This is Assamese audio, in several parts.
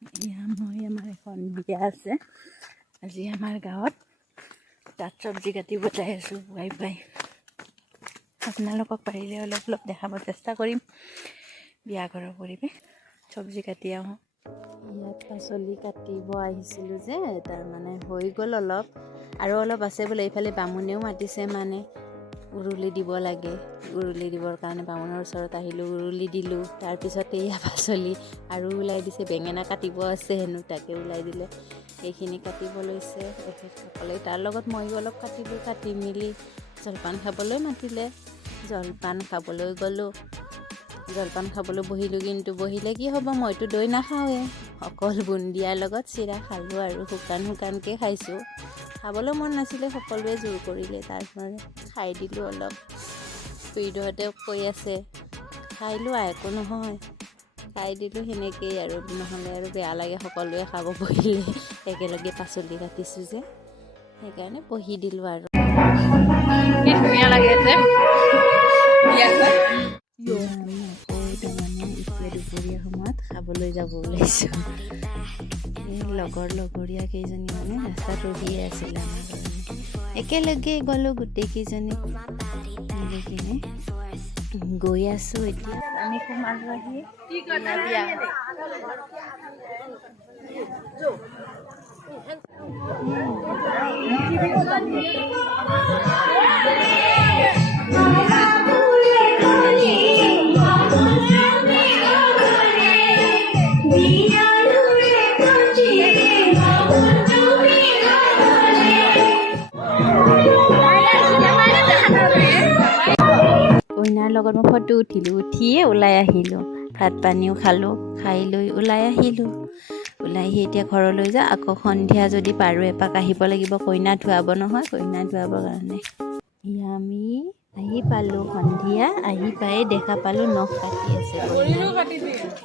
আমাৰ এখন বিয়া আছে আজি আমাৰ গাঁৱত, তাত চব্জি কাটিব যাই আছোঁ ৱাই আপোনালোকক পাৰিলে অলপ অলপ দেখাব চেষ্টা কৰিম বিয়া ঘৰৰ পৰিৱেশ। চব্জি কাটি আহোঁ। ইয়াত পাচলি কাটিব আহিছিলোঁ যে তাৰমানে হৈ গ'ল অলপ, আৰু অলপ আছে বোলে। এইফালে বামুণেও মাতিছে, মানে উৰুলি দিব লাগে। উৰুলি দিবৰ কাৰণে বামুণৰ ওচৰত আহিলোঁ, উৰুলি দিলোঁ। তাৰপিছতে এয়া পাচলি আৰু ওলাই দিছে, বেঙেনা কাটিব আছে হেনো, তাকে ওলাই দিলে। এইখিনি কাটিব লৈছে এখেতসকলে, তাৰ লগত ময়ো অলপ কাটিলোঁ। কাটি মেলি জলপান খাবলৈ মাতিলে, জলপান খাবলৈ গ'লোঁ। জলপান খাবলৈ বহিলোঁ, কিন্তু বহিলে কি হ'ব, মইতো দৈ নাখাওঁৱে। অকল বুন্দিয়াৰ লগত চিৰা খালোঁ আৰু শুকানকৈ খাইছোঁ। খাবলৈ মন নাছিলে, সকলোৱে জোৰ কৰিলে, তাৰপৰা খাই দিলোঁ অলপ। খুৰীদেউহঁতেও কৈ আছে খাই লোৱা, একো নহয়, খাই দিলোঁ সেনেকেই আৰু, নহ'লে আৰু বেয়া লাগে সকলোৱে খাব বহিলে। একেলগে পাচলি কাটিছোঁ যে, সেইকাৰণে বহি দিলোঁ আৰু। কি ধুনীয়া লাগে যে আমি আকৌ তাৰমানে এতিয়া দুপৰীয়া সময়ত খাবলৈ যাব ওলাইছোঁ। এই লগৰীয়া কেইজনী মানে ৰাস্তাত ৰখিয়ে আছিলে আমাৰ কাৰণে। একেলগে গ'লোঁ গোটেইকেইজনী মিলি কিনে গৈ আছোঁ। এতিয়া আমি সোমালোঁ আহি বিয়া। কইনাৰ লগত মই ফটো উঠিলোঁ, উঠিয়ে ওলাই আহিলোঁ। ভাত পানীও খালোঁ, খাই লৈ ওলাই আহিলোঁ। ওলাই আহি এতিয়া ঘৰলৈ যাওঁ। আকৌ সন্ধিয়া যদি পাৰোঁ এপাক আহিব লাগিব, কইনা ধুৱাব নহয়, কইনা ধুৱাবৰ কাৰণে। আমি আহি পালোঁ সন্ধিয়া, আহি পায়ে দেখা পালোঁ নখ কাটি আছে কইনা।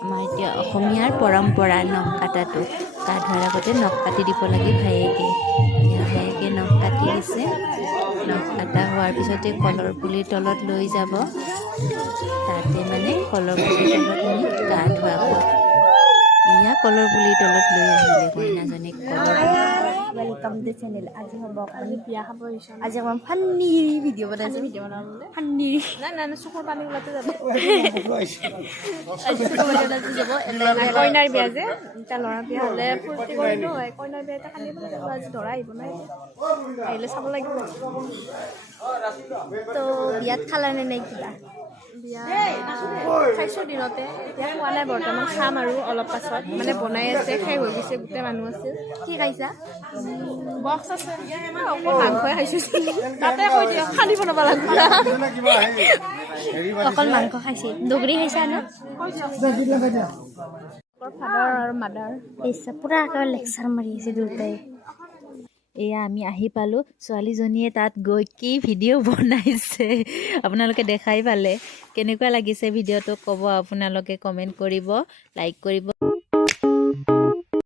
আমাৰ এতিয়া অসমীয়াৰ পৰম্পৰা নখ কটাটো, গা ধোৱাৰ আগতে নখ কাটি দিব লাগে ভায়েকে। ভায়েকে নখ কাটি দিছে। নখ কটা হোৱাৰ পিছতে কলৰ পুলিৰ তলত লৈ যাব, তাতে মানে কলৰ পুলিৰ তলত নি গা ধুৱাব। এয়া কলৰ পুলিৰ তলত লৈ আহিলে কইনাজনীক। Welcome to channel. আজি হ'ব আজি বিয়া খাব আহিছোঁ। আজি অকণমান ফান্নি ভিডিঅ' বনাইছোঁ। ফান্নি নাই চকুৰ পানী ওলাতে যাব। কইনাৰ বিয়া যে, এতিয়া ল'ৰা বিয়া হ'লে ফূৰ্তি কৰিলোঁ হয়, কইনাৰ বিয়া এতিয়া খান্দিব লাগিব। আজি দৰা আহিব নাই, আহিলে চাব লাগিব। তো বিয়াত খালানে নাই কিবা? বিয়া খাইছোঁ দিনতে, এতিয়া খোৱা নাই বৰ্তমান, খাম আৰু অলপ পাছত। মানে বনাই আছে, শেষ হৈ গৈছে, গোটেই মানুহ আছে। কি খাইছা? বক্স আছে, অকল মাংসই খাইছোঁ। তাতে কৈ দিয়ক, খালি বনাব লাগিব। অকল মাংস খাইছে, দগৰি খাইছা ন? ফাদাৰ আৰু মাদাৰ পুৰা একেবাৰে লেকচাৰ মাৰি আছে দুটাই। এয়া আমি আহি পালোঁ, ছোৱালীজনীয়ে তাত গৈ কি ভিডিঅ' বনাইছে আপোনালোকে দেখাই পালে। কেনেকুৱা লাগিছে ভিডিঅ'টো ক'ব আপোনালোকে, কমেণ্ট কৰিব, লাইক কৰিব।